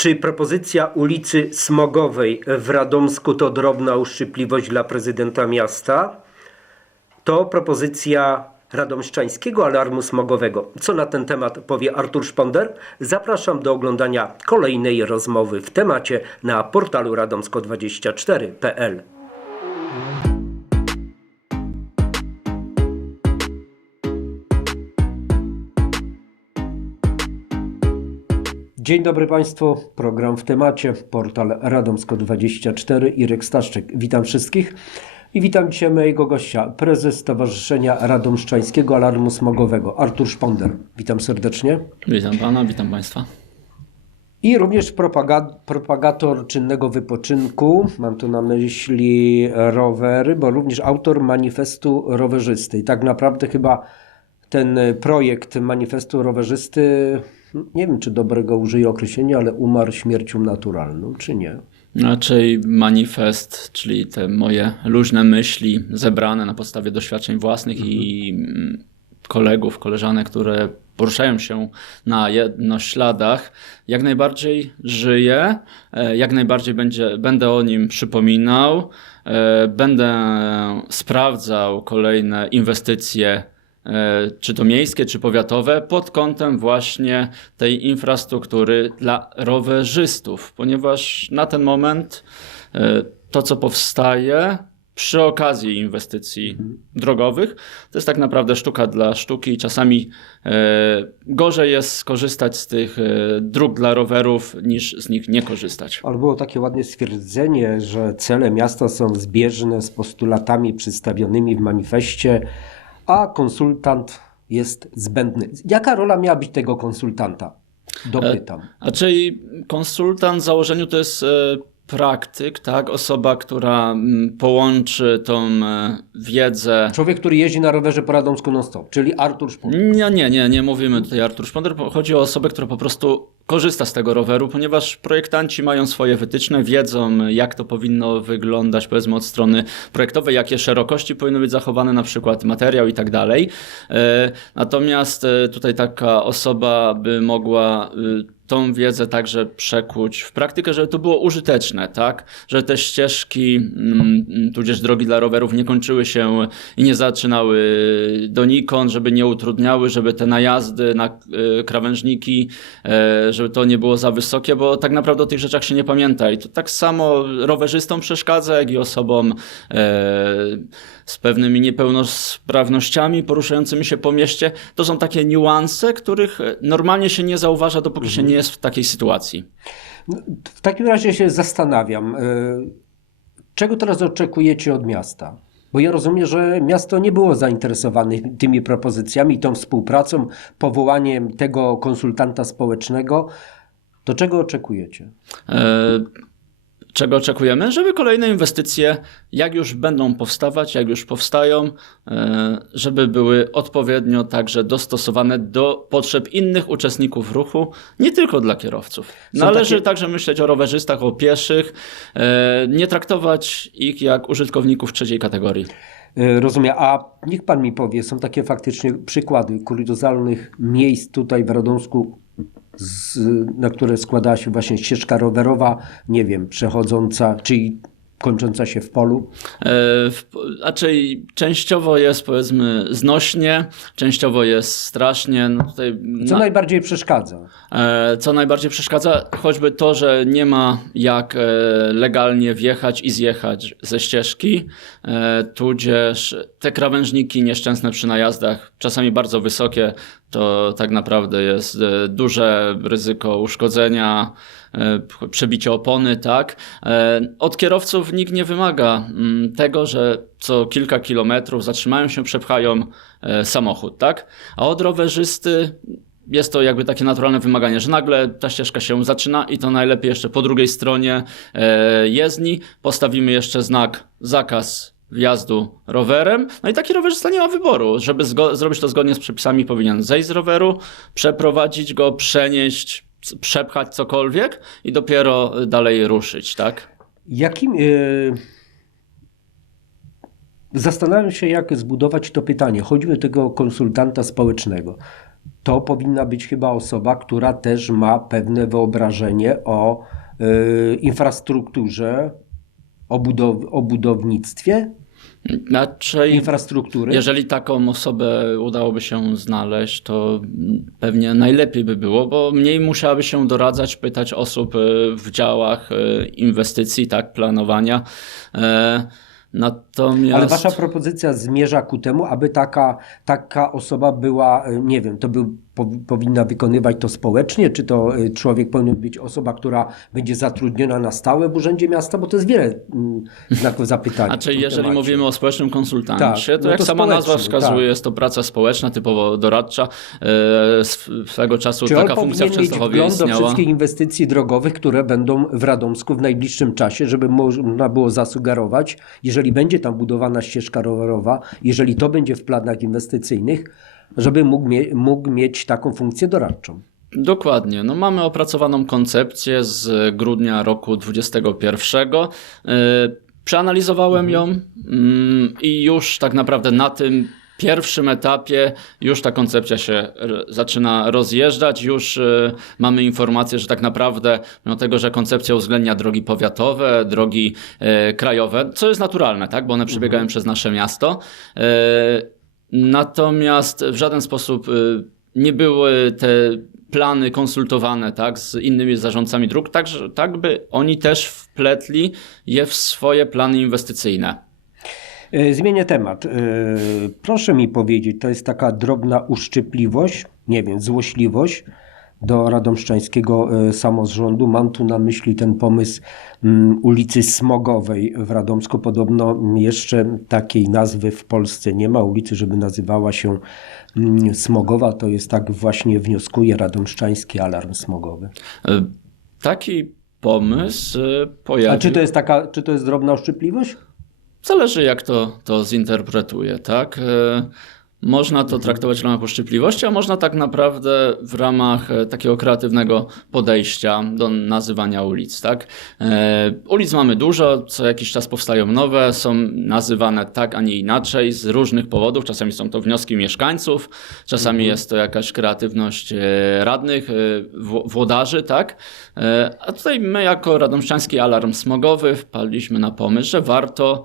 Czy propozycja ulicy Smogowej w Radomsku to drobna uszczypliwość dla prezydenta miasta? To propozycja radomszczańskiego alarmu smogowego. Co na ten temat powie Artur Szponder? Zapraszam do oglądania kolejnej rozmowy w temacie na portalu radomsko24.pl. Dzień dobry Państwu, program w temacie, portal Radomsko24, Irek Staszczyk. Witam wszystkich i witam dzisiaj mojego gościa, prezes Stowarzyszenia Radomszczańskiego Alarmu Smogowego, Artur Szponder. Witam serdecznie. Witam pana, witam państwa. I również propaga- propagator czynnego wypoczynku, mam tu na myśli rowery, bo również autor manifestu rowerzysty. I tak naprawdę chyba ten projekt manifestu rowerzysty, nie wiem czy dobrego użyję określenia, ale umarł śmiercią naturalną, czy nie? Raczej manifest, czyli te moje luźne myśli zebrane na podstawie doświadczeń własnych i mm, kolegów, koleżanek, które poruszają się na jednośladach, jak najbardziej żyje, e, jak najbardziej będzie, będę o nim przypominał, e, będę sprawdzał kolejne inwestycje czy to miejskie, czy powiatowe, pod kątem właśnie tej infrastruktury dla rowerzystów, ponieważ na ten moment e, to, co powstaje przy okazji inwestycji drogowych, to jest tak naprawdę sztuka dla sztuki i czasami e, gorzej jest skorzystać z tych e, dróg dla rowerów, niż z nich nie korzystać. Ale było takie ładne stwierdzenie, że cele miasta są zbieżne z postulatami przedstawionymi w manifestie, a konsultant jest zbędny. Jaka rola miała być tego konsultanta? Dopytam. A czyli konsultant w założeniu to jest e, praktyk, tak? Osoba, która połączy tą e, wiedzę. Człowiek, który jeździ na rowerze po Radomsku non-stop, czyli Artur Szpon. Nie, nie, nie, nie mówimy tutaj Artur Szponder. Chodzi o osobę, która po prostu korzysta z tego roweru, ponieważ projektanci mają swoje wytyczne, wiedzą jak to powinno wyglądać, powiedzmy od strony projektowej, jakie szerokości powinny być zachowane, na przykład materiał i tak dalej. E, Natomiast e, tutaj taka osoba by mogła e, tą wiedzę także przekuć w praktykę, żeby to było użyteczne, tak? Że te ścieżki, mm, tudzież drogi dla rowerów nie kończyły się i nie zaczynały donikąd, żeby nie utrudniały, żeby te najazdy na krawężniki, e, żeby to nie było za wysokie, bo tak naprawdę o tych rzeczach się nie pamięta. I to tak samo rowerzystom przeszkadza, jak i osobom e, z pewnymi niepełnosprawnościami poruszającymi się po mieście. To są takie niuanse, których e, normalnie się nie zauważa, dopóki się nie jest w takiej sytuacji. No, W takim razie się zastanawiam, y, czego teraz oczekujecie od miasta? Bo ja rozumiem, że miasto nie było zainteresowane tymi propozycjami, tą współpracą, powołaniem tego konsultanta społecznego. To czego oczekujecie? E, Czego oczekujemy? Żeby kolejne inwestycje, jak już będą powstawać, jak już powstają, e, żeby były odpowiednio także dostosowane do potrzeb innych uczestników ruchu, nie tylko dla kierowców. Należy takie- także myśleć o rowerzystach, o pieszych, e, nie traktować ich jak użytkowników trzeciej kategorii. Y, Rozumiem, a niech pan mi powie, są takie faktycznie przykłady kuriozalnych miejsc tutaj w Radomsku, z, na które składała się właśnie ścieżka rowerowa, nie wiem, przechodząca, czyli kończąca się w polu. E, Raczej częściowo jest powiedzmy znośnie, częściowo jest strasznie. No tutaj Co na- najbardziej przeszkadza? E, Co najbardziej przeszkadza? Choćby to, że nie ma jak e, legalnie wjechać i zjechać ze ścieżki, tudzież te krawężniki nieszczęsne przy najazdach, czasami bardzo wysokie, to tak naprawdę jest duże ryzyko uszkodzenia, e, przebicia opony, tak. E, Od kierowców nikt nie wymaga mm, tego, że co kilka kilometrów zatrzymają się, przepchają e, samochód, tak. A od rowerzysty jest to jakby takie naturalne wymaganie, że nagle ta ścieżka się zaczyna i to najlepiej jeszcze po drugiej stronie jezdni postawimy jeszcze znak zakaz wjazdu rowerem. No i taki rowerzysta nie ma wyboru. Żeby zrobić to zgodnie z przepisami, powinien zejść z roweru, przeprowadzić go, przenieść, przepchać cokolwiek i dopiero dalej ruszyć, tak? Jakim. y, Zastanawiam się, jak zbudować to pytanie. O tego konsultanta społecznego. to powinna być chyba osoba, która też ma pewne wyobrażenie o y, infrastrukturze, o, budow- o budownictwie Raczej infrastruktury. Jeżeli taką osobę udałoby się znaleźć, to pewnie najlepiej by było, bo mniej musiałaby się doradzać, pytać osób e, w działach e, inwestycji, tak, planowania. E, Natomiast. Ale wasza propozycja zmierza ku temu, aby taka, taka osoba była, nie wiem, to był, powinna wykonywać to społecznie, czy to y, człowiek powinien być osoba, która będzie zatrudniona na stałe w Urzędzie Miasta, bo to jest wiele mm, znaków zapytania. A czy w tym jeżeli temacie. mówimy o społecznym konsultancie, Tak, to no jak to sama nazwa wskazuje, tak. jest to praca społeczna, typowo doradcza. E, sw- Swego czasu Czy taka funkcja w powinien mieć Częstochowie wgląd do istniała. wszystkich inwestycji drogowych, które będą w Radomsku w najbliższym czasie, żeby można było zasugerować, jeżeli będzie tam budowana ścieżka rowerowa, jeżeli to będzie w planach inwestycyjnych, żeby mógł, mie- mógł mieć taką funkcję doradczą. Dokładnie. No, mamy opracowaną koncepcję z grudnia roku 2021. Yy, Przeanalizowałem ją mm, i już tak naprawdę na tym pierwszym etapie już ta koncepcja się zaczyna rozjeżdżać. Już y, mamy informację, że tak naprawdę, mimo tego, że koncepcja uwzględnia drogi powiatowe, drogi y, krajowe, co jest naturalne, tak, bo one przebiegają przez nasze miasto. Y, Natomiast w żaden sposób y, nie były te plany konsultowane tak, z innymi zarządcami dróg, tak, tak by oni też wpletli je w swoje plany inwestycyjne. E, Zmienię temat. E, Proszę mi powiedzieć, to jest taka drobna uszczypliwość, nie wiem, złośliwość do radomszczańskiego e, samorządu. Mam tu na myśli ten pomysł mm, ulicy Smogowej w Radomsku. Podobno jeszcze takiej nazwy w Polsce nie ma ulicy, żeby nazywała się mm, Smogowa. To jest tak właśnie wnioskuje radomszczański alarm smogowy. Y, Taki pomysł y, pojawił. A czy to jest taka, czy to jest drobna uszczypliwość? Zależy, jak to, to zinterpretuje, tak? Można to traktować w ramach uszczypliwości, a można tak naprawdę w ramach e, takiego kreatywnego podejścia do nazywania ulic, tak? E, Ulic mamy dużo, co jakiś czas powstają nowe, są nazywane tak, a nie inaczej z różnych powodów. Czasami są to wnioski mieszkańców, czasami jest to jakaś kreatywność e, radnych, wł- włodarzy, tak? A tutaj my jako Radomszczański Alarm Smogowy wpadliśmy na pomysł, że warto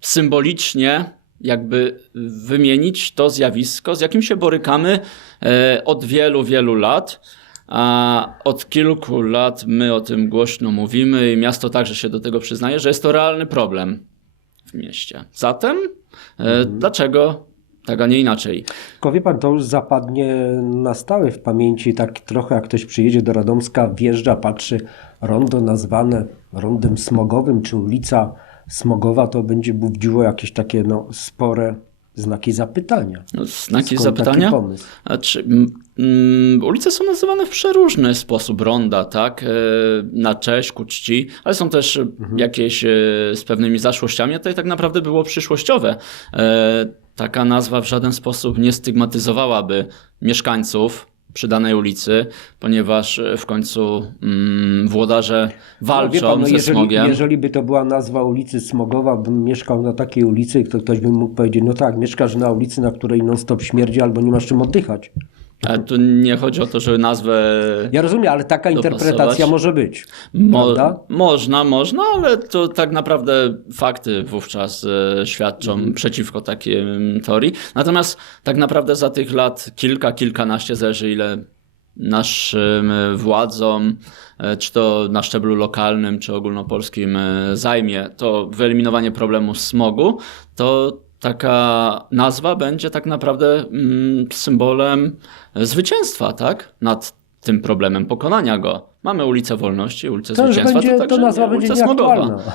symbolicznie jakby wymienić to zjawisko, z jakim się borykamy e, od wielu, wielu lat. A od kilku lat my o tym głośno mówimy i miasto także się do tego przyznaje, że jest to realny problem w mieście. Zatem e, dlaczego tak, a nie inaczej? Tylko wie pan, to już zapadnie na stałe w pamięci, tak trochę jak ktoś przyjedzie do Radomska, wjeżdża, patrzy, rondo nazwane rondem smogowym, czy ulica smogowa, to będzie budziło jakieś takie no, spore znaki zapytania. No, znaki Skąd zapytania? Taki pomysł? A czy, mm, mm, ulice są nazywane w przeróżny sposób, ronda, tak? E, Na cześć, ku czci, ale są też e, jakieś e, z pewnymi zaszłościami, a tutaj tak naprawdę było przyszłościowe. Taka nazwa w żaden sposób nie stygmatyzowałaby mieszkańców przy danej ulicy, ponieważ e, w końcu mm, włodarze walczą No, pan, no, ze jeżeli, smogiem. jeżeli by to była nazwa ulicy Smogowa, bym mieszkał na takiej ulicy, to ktoś by mógł powiedzieć, no tak, mieszkasz na ulicy, na której non-stop śmierdzi, albo nie masz czym oddychać. Ale tu nie chodzi o to, żeby nazwę Ja rozumiem, ale taka Dopasować. interpretacja może być. Mo można, można, ale to tak naprawdę fakty wówczas e, świadczą przeciwko takiej teorii. Natomiast tak naprawdę za tych lat kilka, kilkanaście, zależy ile naszym e, władzom, e, czy to na szczeblu lokalnym, czy ogólnopolskim zajmie to wyeliminowanie problemu smogu, to taka nazwa będzie tak naprawdę mm, symbolem zwycięstwa, tak? Nad tym problemem, pokonania go. Mamy ulicę Wolności, ulicę To Zwycięstwa, będzie, to to także nazwa będzie ulica Smogowa. nieaktualna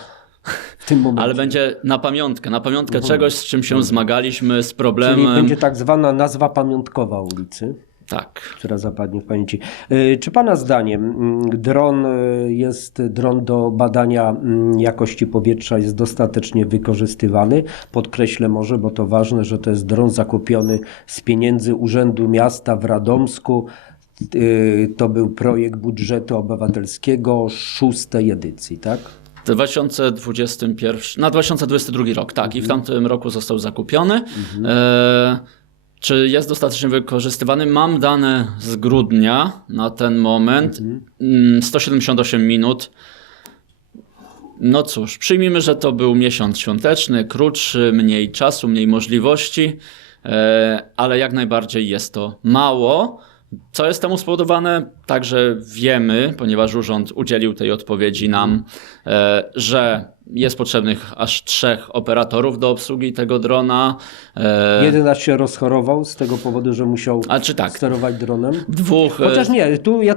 w tym momencie. Ale będzie na pamiątkę, na pamiątkę czegoś, z czym się zmagaliśmy, z Czyli problemem. będzie tak zwana nazwa pamiątkowa ulicy, Tak. która zapadnie w pamięci. Y, Czy Pana zdaniem mm, dron y, jest dron do badania mm, jakości powietrza jest dostatecznie wykorzystywany? Podkreślę może, bo to ważne, że to jest dron zakupiony z pieniędzy Urzędu Miasta w Radomsku. Y, To był projekt budżetu obywatelskiego szóstej edycji, tak? 2021, na 2022 rok, tak, Mhm. i w tamtym roku został zakupiony. E, Czy jest dostatecznie wykorzystywany? Mam dane z grudnia na ten moment. Mm, 178 minut. No cóż, przyjmijmy, że to był miesiąc świąteczny, krótszy, mniej czasu, mniej możliwości, e, ale jak najbardziej jest to mało. Co jest temu spowodowane? Także wiemy, ponieważ urząd udzielił tej odpowiedzi nam, e, że jest potrzebnych aż trzech operatorów do obsługi tego drona. E, Jeden raz się rozchorował z tego powodu, że musiał A czy tak? sterować dronem. Dwóch. e, Chociaż nie, tu ja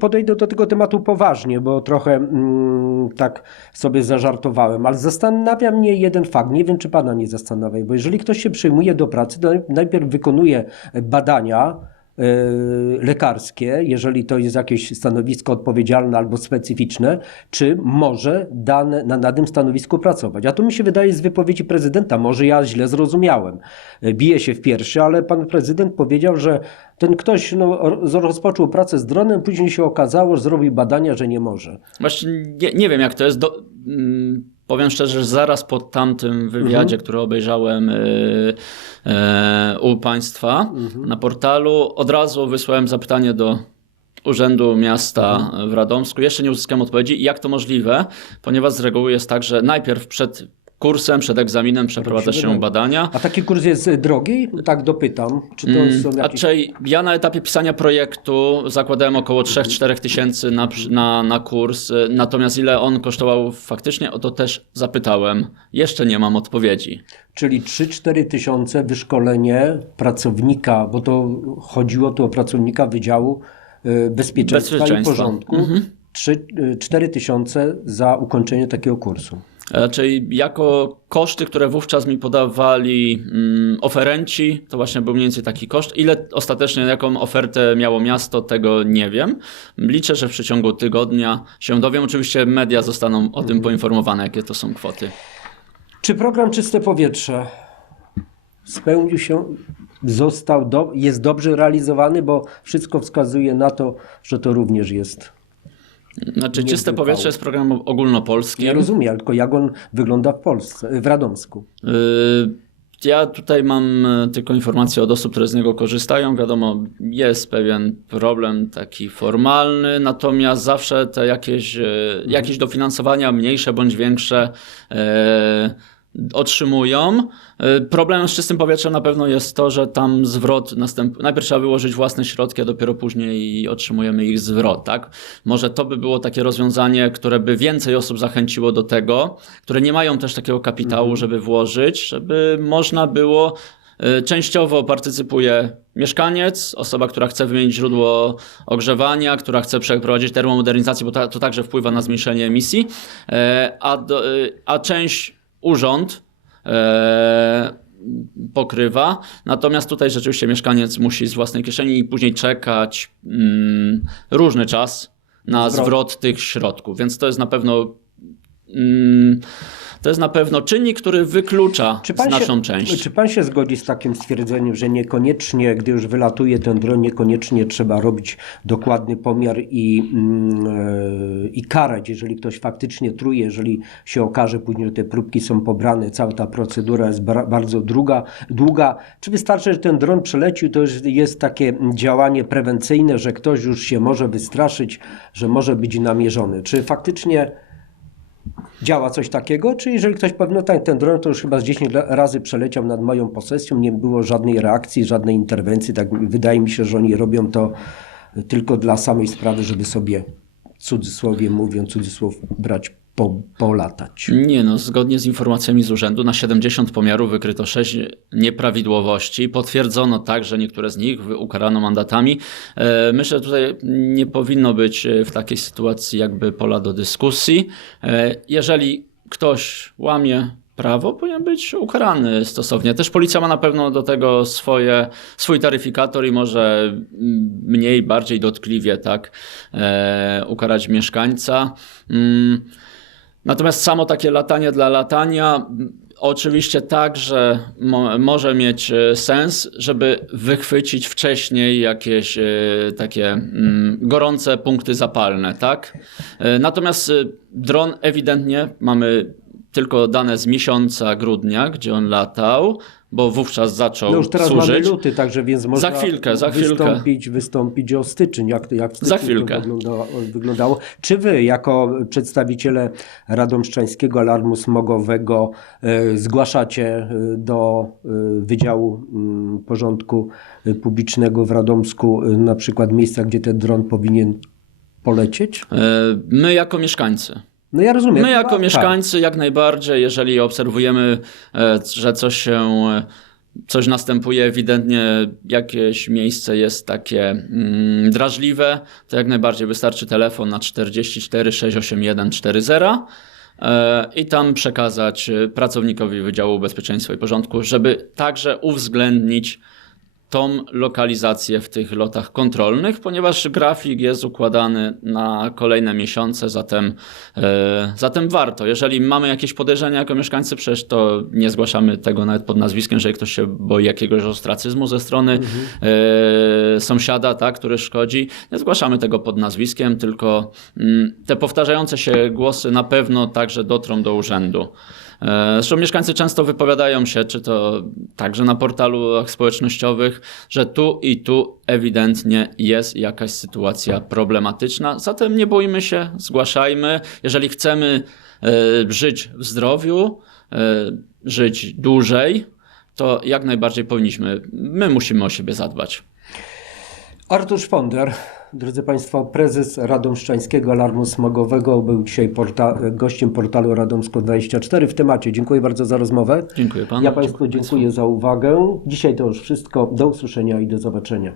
podejdę, do tego tematu poważnie, bo trochę mm, tak sobie zażartowałem, ale zastanawia mnie jeden fakt, nie wiem czy pana nie zastanawia, bo jeżeli ktoś się przyjmuje do pracy, to najpierw wykonuje badania lekarskie, jeżeli to jest jakieś stanowisko odpowiedzialne albo specyficzne, czy może dane, na danym stanowisku pracować. A to mi się wydaje z wypowiedzi prezydenta, może ja źle zrozumiałem. E, Bije się w piersi, ale pan prezydent powiedział, że ten ktoś no, ro- rozpoczął pracę z dronem, później się okazało, że zrobił badania, że nie może. Właśnie nie, nie wiem, jak to jest. Do, mm, powiem szczerze, że zaraz po tamtym wywiadzie, który obejrzałem y, y, u Państwa na portalu, od razu wysłałem zapytanie do Urzędu Miasta w Radomsku. Jeszcze nie uzyskałem odpowiedzi. Jak to możliwe? Ponieważ z reguły jest tak, że najpierw przed kursem, przed egzaminem przeprowadza się badania. A taki kurs jest y, drogi? Tak dopytam. Czy to są A jakieś... czyli ja na etapie pisania projektu zakładałem około 3-4 tysięcy na, na, na kurs, y, natomiast ile on kosztował faktycznie, o to też zapytałem. Jeszcze nie mam odpowiedzi. Czyli 3-4 tysiące wyszkolenie pracownika, bo to chodziło tu o pracownika Wydziału y, Bezpieczeństwa, i Bezpieczeństwa. Porządku. 3-4 tysiące za ukończenie takiego kursu. E, Czyli jako koszty, które wówczas mi podawali mm, oferenci, to właśnie był mniej więcej taki koszt. Ile ostatecznie, jaką ofertę miało miasto, tego nie wiem. Liczę, że w przeciągu tygodnia się dowiem. Oczywiście media zostaną o tym poinformowane, jakie to są kwoty. Czy program Czyste Powietrze spełnił się, został, do, jest dobrze realizowany, bo wszystko wskazuje na to, że to również jest. Znaczy, Nie Czyste. Powietrze jest programem ogólnopolskim. Ja rozumiem, tylko jak on wygląda w Polsce, w Radomsku. Y, Ja tutaj mam e, tylko informacje od osób, które z niego korzystają. Wiadomo, jest pewien problem taki formalny, natomiast zawsze te jakieś, e, jakieś dofinansowania, mniejsze bądź większe, e, otrzymują. E, Problemem z czystym powietrzem na pewno jest to, że tam zwrot następ... najpierw trzeba wyłożyć własne środki, a dopiero później otrzymujemy ich zwrot, tak? Może to by było takie rozwiązanie, które by więcej osób zachęciło do tego, które nie mają też takiego kapitału, żeby włożyć, żeby można było y, Częściowo partycypuje mieszkaniec, osoba, która chce wymienić źródło ogrzewania, która chce przeprowadzić termomodernizację, bo to także wpływa na zmniejszenie emisji, e, a, y, a część urząd e, pokrywa. Natomiast tutaj rzeczywiście mieszkaniec musi z własnej kieszeni i później czekać mm, różny czas na Zwrot. zwrot tych środków. Więc to jest na pewno to jest na pewno czynnik, który wyklucza znaczną się, część. Czy pan się zgodzi z takim stwierdzeniem, że niekoniecznie, gdy już wylatuje ten dron, niekoniecznie trzeba robić dokładny pomiar i, mm, e, i karać, jeżeli ktoś faktycznie truje, jeżeli się okaże później, że te próbki są pobrane, cała ta procedura jest ba- bardzo długa, długa. Czy wystarczy, że ten dron przelecił, to już jest takie działanie prewencyjne, że ktoś już się może wystraszyć, że może być namierzony? Czy faktycznie działa coś takiego, czy jeżeli ktoś powie, no tak, ten dron to już chyba z 10 la- razy przeleciał nad moją posesją, nie było żadnej reakcji, żadnej interwencji, tak wydaje mi się, że oni robią to tylko dla samej sprawy, żeby sobie, cudzysłowie mówiąc, cudzysłów brać, po, polatać. Nie no, zgodnie z informacjami z urzędu na 70 pomiarów wykryto 6 nieprawidłowości. Potwierdzono tak, że niektóre z nich ukarano mandatami. E, Myślę, że tutaj nie powinno być e, w takiej sytuacji jakby pola do dyskusji. E, Jeżeli ktoś łamie prawo, powinien być ukarany stosownie. Też policja ma na pewno do tego swoje, swój taryfikator i może mm, mniej, bardziej dotkliwie tak ukarać mieszkańca. Mm, Natomiast samo takie latanie dla latania, oczywiście także mo może mieć e, sens, żeby wychwycić wcześniej jakieś e, takie gorące punkty zapalne, tak? E, Natomiast dron ewidentnie mamy tylko dane z miesiąca grudnia, gdzie on latał. Bo wówczas zaczął No już teraz służyć. mamy luty, także więc można chwilkę, za chwilkę. Wystąpić, wystąpić o styczeń, jak, jak Za chwilkę. to wyglądało, wyglądało. Czy wy, jako przedstawiciele Radomszczańskiego Alarmu Smogowego, e, zgłaszacie e, do e, Wydziału mm, Porządku Publicznego w Radomsku e, na przykład miejsca, gdzie ten dron powinien polecieć? My jako mieszkańcy. No ja rozumiem. My jako Tak. mieszkańcy jak najbardziej, jeżeli obserwujemy, e, że coś się, coś następuje, ewidentnie jakieś miejsce jest takie mm, drażliwe, to jak najbardziej wystarczy telefon na 44 681 40 e, i tam przekazać e, pracownikowi Wydziału Bezpieczeństwa i Porządku, żeby także uwzględnić tą lokalizację w tych lotach kontrolnych, ponieważ grafik jest układany na kolejne miesiące, zatem, e, zatem warto. Jeżeli mamy jakieś podejrzenia jako mieszkańcy, przecież to nie zgłaszamy tego nawet pod nazwiskiem, jeżeli ktoś się boi jakiegoś ostracyzmu ze strony e, sąsiada, tak, który szkodzi. Nie zgłaszamy tego pod nazwiskiem, tylko mm, te powtarzające się głosy na pewno także dotrą do urzędu. E, Zresztą mieszkańcy często wypowiadają się, czy to także na portalach społecznościowych, że tu i tu ewidentnie jest jakaś sytuacja problematyczna. Zatem nie bójmy się, zgłaszajmy. Jeżeli chcemy e, żyć w zdrowiu, e, żyć dłużej, to jak najbardziej powinniśmy. My musimy o siebie zadbać. Artur Szponder, drodzy Państwo, prezes Radomszczańskiego Alarmu Smogowego, był dzisiaj porta gościem portalu Radomsko24 w temacie. Dziękuję bardzo za rozmowę. Dziękuję panu. Ja Państwu dziękuję za uwagę. Dzisiaj to już wszystko. Do usłyszenia i do zobaczenia.